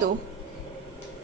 2